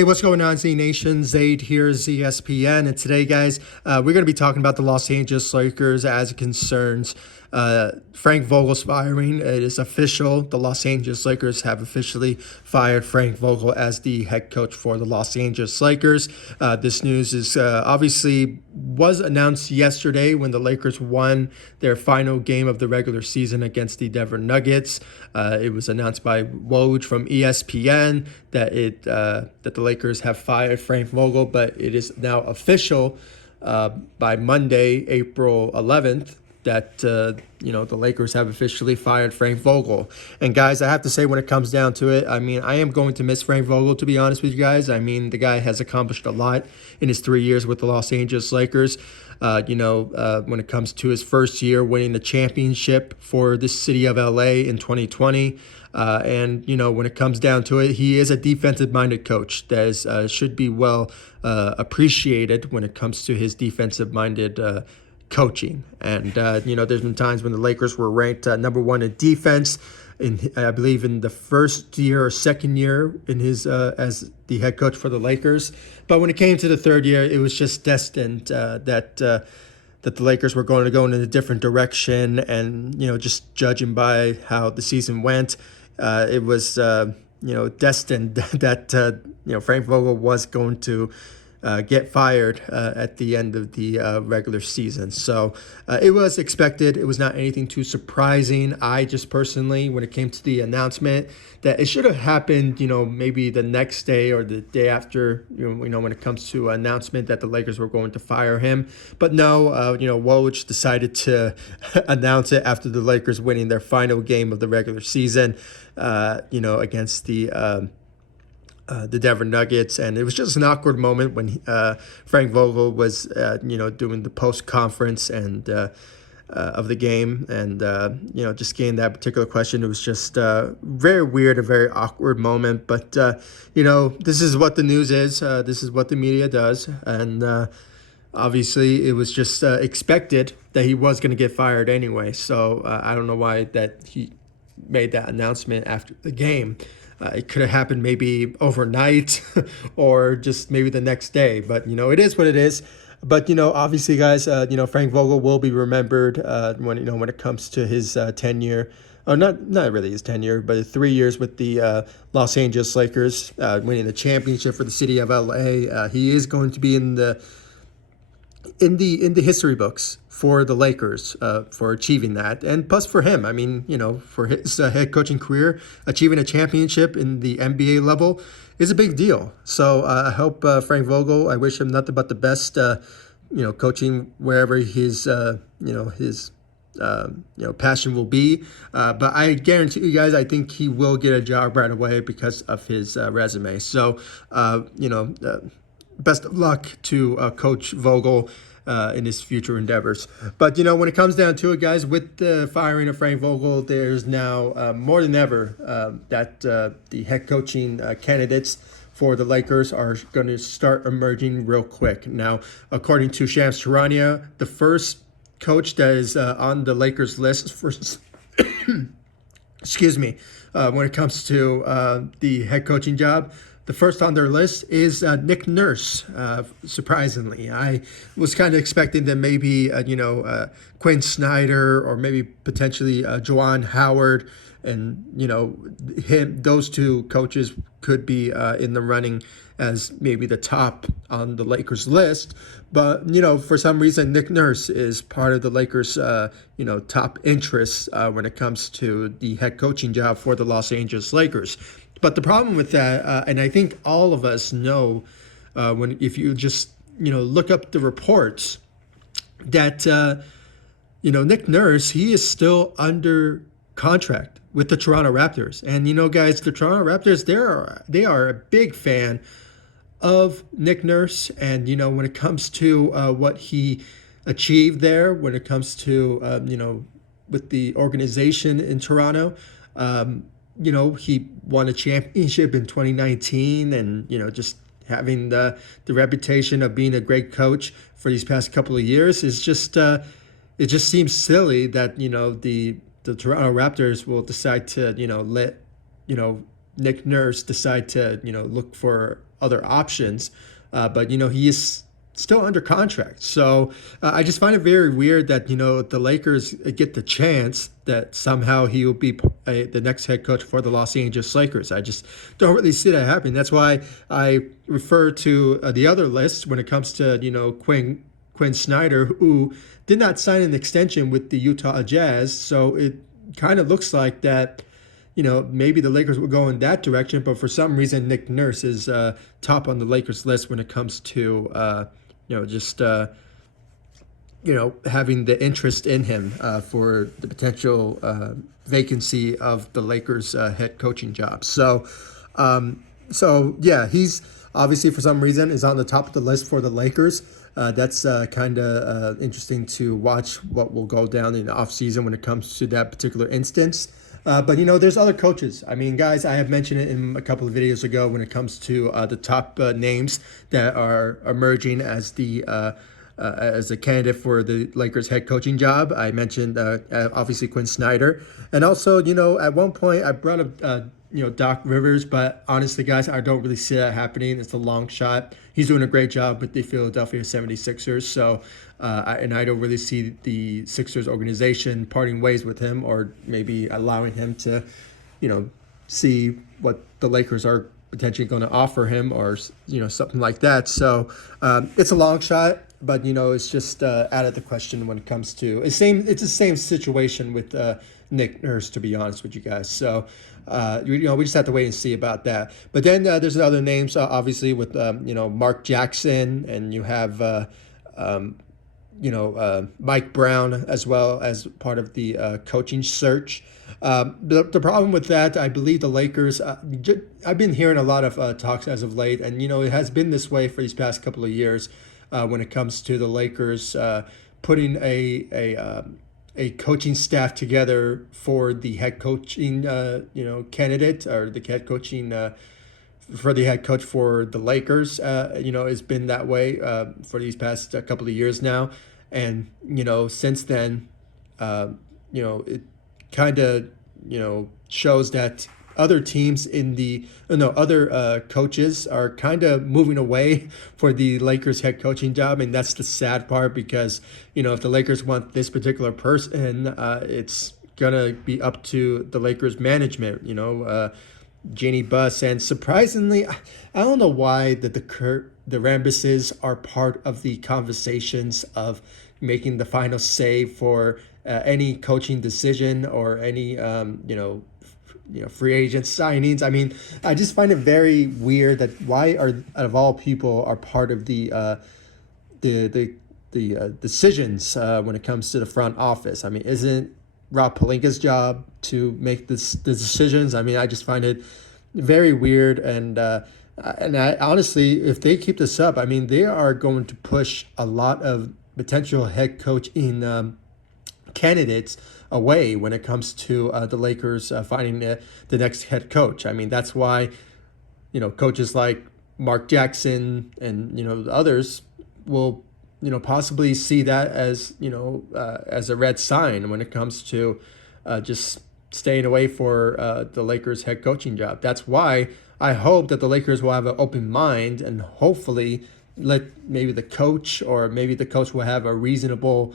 Hey, what's going on, Z Nation? Zaid here, ESPN. And today, guys, we're going to be talking about the Los Angeles Lakers as it concerns Frank Vogel's firing. It is official. The Los Angeles Lakers have officially fired Frank Vogel as the head coach for the Los Angeles Lakers. This news is obviously was announced yesterday when the Lakers won their final game of the regular season against the Denver Nuggets. It was announced by Woj from ESPN that that the Lakers have fired Frank Vogel, but it is now official by Monday, April 11th, that the Lakers have officially fired Frank Vogel. And guys, I have to say, when it comes down to it, I mean, I am going to miss Frank Vogel, to be honest with you guys. I mean, the guy has accomplished a lot in his 3 years with the Los Angeles Lakers. When it comes to his first year winning the championship for the city of LA in 2020. And when it comes down to it, he is a defensive-minded coach that should be well appreciated when it comes to his defensive-minded coaching. And there's been times when the Lakers were ranked number one in defense, I believe in the first year or second year in his as the head coach for the Lakers. But when it came to the third year, it was just destined that the Lakers were going to go in a different direction. And just judging by how the season went, it was destined that Frank Vogel was going to get fired at the end of the regular season. So it was expected. It was not anything too surprising. I just personally, when it came to the announcement, that it should have happened, maybe the next day or the day after, when it comes to announcement that the Lakers were going to fire him. But no, Woj decided to announce it after the Lakers winning their final game of the regular season, against the Denver Nuggets. And it was just an awkward moment when Frank Vogel was, doing the post conference and of the game, and just getting that particular question. It was just very weird, a very awkward moment. But this is what the news is. This is what the media does, and obviously it was just expected that he was going to get fired anyway. So I don't know why that he made that announcement after the game. It could have happened maybe overnight or just maybe the next day. But, it is what it is. But, obviously, guys, Frank Vogel will be remembered when it comes to his tenure. Or not really his tenure, but 3 years with the Los Angeles Lakers, winning the championship for the city of LA. He is going to be in the history books for the Lakers for achieving that. And plus for him, I mean, for his head coaching career, achieving a championship in the NBA level is a big deal. So I hope Frank Vogel, I wish him nothing but the best, coaching wherever his passion will be. But I guarantee you guys, I think he will get a job right away because of his resume. So, best of luck to Coach Vogel in his future endeavors. But, when it comes down to it, guys, with the firing of Frank Vogel, there's now more than ever that the head coaching candidates for the Lakers are going to start emerging real quick. Now, according to Charania, the first coach that is on the Lakers list for excuse me, when it comes to the head coaching job, the first on their list is Nick Nurse. Surprisingly, I was kind of expecting that maybe Quinn Snyder or maybe potentially Juwan Howard, and those two coaches could be in the running as maybe the top on the Lakers list. But for some reason, Nick Nurse is part of the Lakers top interests when it comes to the head coaching job for the Los Angeles Lakers. But the problem with that, and I think all of us know, if you just look up the reports, that Nick Nurse, he is still under contract with the Toronto Raptors. And guys, the Toronto Raptors, they are a big fan of Nick Nurse. And when it comes to what he achieved there, when it comes to with the organization in Toronto. He won a championship in 2019, and just having the reputation of being a great coach for these past couple of years is just it just seems silly that the Toronto Raptors will decide to let Nick Nurse decide to look for other options. But he is still under contract. So I just find it very weird that, the Lakers get the chance that somehow he will be the next head coach for the Los Angeles Lakers. I just don't really see that happening. That's why I refer to the other list when it comes to, Quinn Snyder, who did not sign an extension with the Utah Jazz. So it kind of looks like that, maybe the Lakers will go in that direction. But for some reason, Nick Nurse is top on the Lakers list when it comes to, having the interest in him for the potential vacancy of the Lakers head coaching job. So yeah, he's obviously for some reason is on the top of the list for the Lakers. That's kind of interesting to watch what will go down in the offseason when it comes to that particular instance. But, there's other coaches. I mean, guys, I have mentioned it in a couple of videos ago when it comes to the top names that are emerging as a candidate for the Lakers head coaching job. I mentioned, obviously, Quinn Snyder. And also, at one point I brought up, Doc Rivers. But honestly, guys, I don't really see that happening. It's a long shot. He's doing a great job with the Philadelphia 76ers. So, and I don't really see the Sixers organization parting ways with him or maybe allowing him to, see what the Lakers are potentially going to offer him or, something like that. So it's a long shot. But, it's just out of the question when it comes to it's the same situation with Nick Nurse, to be honest with you guys. So, we just have to wait and see about that. But then there's other names, obviously, with, Mark Jackson, and you have, Mike Brown as well as part of the coaching search. The problem with that, I believe the Lakers, I've been hearing a lot of talks as of late, and, it has been this way for these past couple of years. When it comes to the Lakers putting a coaching staff together for the head coaching candidate or the head coaching for the head coach for the Lakers, it's been that way for these past couple of years now. And, since then, it kind of, shows that other teams other coaches are kind of moving away for the Lakers head coaching job. And that's the sad part because, if the Lakers want this particular person, it's going to be up to the Lakers management, Jeannie Buss. And surprisingly, I don't know why the Rambuses are part of the conversations of making the final say for any coaching decision or any, free agent signings. I mean, I just find it very weird that why out of all people are part of the decisions when it comes to the front office. I mean, isn't Rob Pelinka's job to make the decisions? I mean, I just find it very weird. And I honestly, if they keep this up, I mean, they are going to push a lot of potential head coach in candidates away when it comes to the Lakers finding the next head coach. I mean, that's why, coaches like Mark Jackson and, others will, possibly see that as, as a red sign when it comes to just staying away for the Lakers head coaching job. That's why I hope that the Lakers will have an open mind and hopefully let maybe the coach or maybe the coach will have a reasonable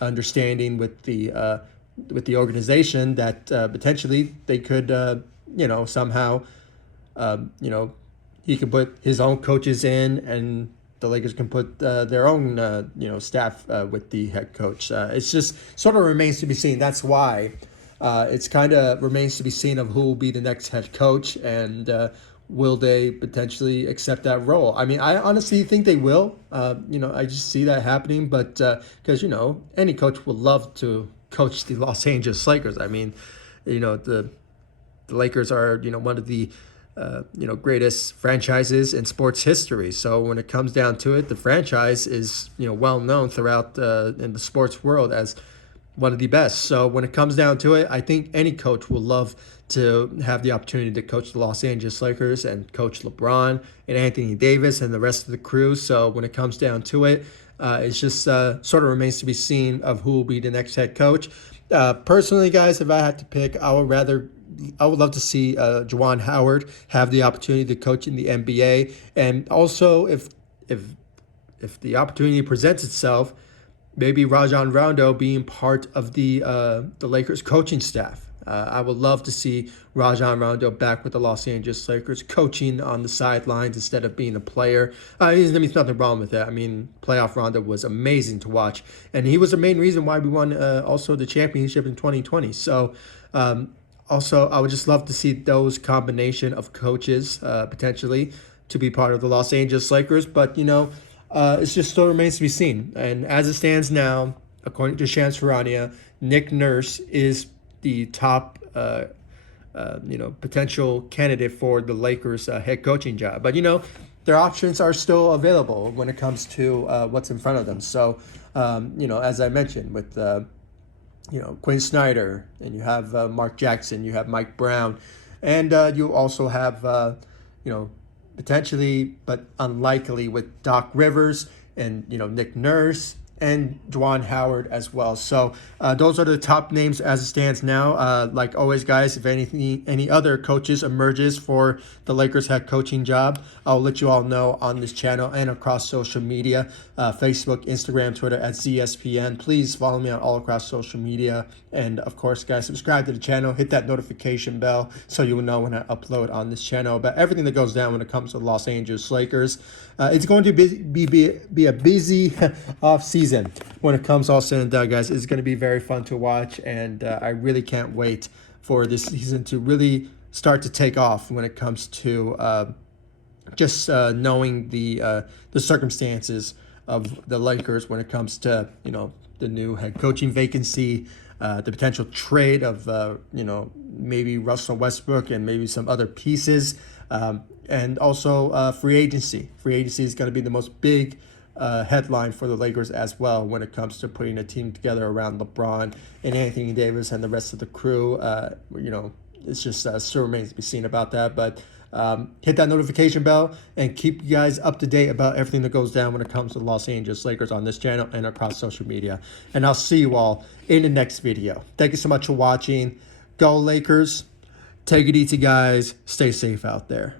understanding with the organization that potentially they could, somehow, he could put his own coaches in and the Lakers can put their own, staff with the head coach. It's just sort of remains to be seen. That's why it's kind of remains to be seen of who will be the next head coach and will they potentially accept that role. I mean, I honestly think they will. I just see that happening, but because, any coach would love to coach the Los Angeles Lakers. I mean, the Lakers are, one of the, greatest franchises in sports history. So when it comes down to it, the franchise is, well known throughout in the sports world as one of the best. So when it comes down to it, I think any coach will love to have the opportunity to coach the Los Angeles Lakers and coach LeBron and Anthony Davis and the rest of the crew. So when it comes down to it, it's just sort of remains to be seen of who will be the next head coach. Personally, guys, if I had to pick, I would rather I would love to see Juwan Howard have the opportunity to coach in the NBA, and also if the opportunity presents itself, maybe Rajon Rondo being part of the Lakers coaching staff. I would love to see Rajon Rondo back with the Los Angeles Lakers, coaching on the sidelines instead of being a player. There's nothing wrong with that. I mean, playoff Rondo was amazing to watch, and he was the main reason why we won also the championship in 2020. So, also, I would just love to see those combination of coaches potentially to be part of the Los Angeles Lakers. But, it's just still remains to be seen. And as it stands now, according to Charania, Nick Nurse is the top, potential candidate for the Lakers head coaching job. But, their options are still available when it comes to what's in front of them. So, as I mentioned, with Quinn Snyder, and you have Mark Jackson, you have Mike Brown, and you also have, potentially, but unlikely, with Doc Rivers and, Nick Nurse and Juwan Howard as well. So those are the top names as it stands now. Like always, guys, if any other coaches emerges for the Lakers head coaching job, I'll let you all know on this channel and across social media, Facebook, Instagram, Twitter at ZSPN. Please follow me on all across social media. And of course, guys, subscribe to the channel, hit that notification bell so you will know when I upload on this channel about everything that goes down when it comes to the Los Angeles Lakers. It's going to be a busy off season when it comes all said and done, guys. It's going to be very fun to watch, and I really can't wait for this season to really start to take off when it comes to just knowing the circumstances of the Lakers when it comes to the new head coaching vacancy, the potential trade of maybe Russell Westbrook and maybe some other pieces, and also free agency. Free agency is going to be the most big headline for the Lakers as well when it comes to putting a team together around LeBron and Anthony Davis and the rest of the crew. It's just still remains to be seen about that. But hit that notification bell and keep you guys up to date about everything that goes down when it comes to the Los Angeles Lakers on this channel and across social media. And I'll see you all in the next video. Thank you so much for watching. Go Lakers. Take it easy, guys. Stay safe out there.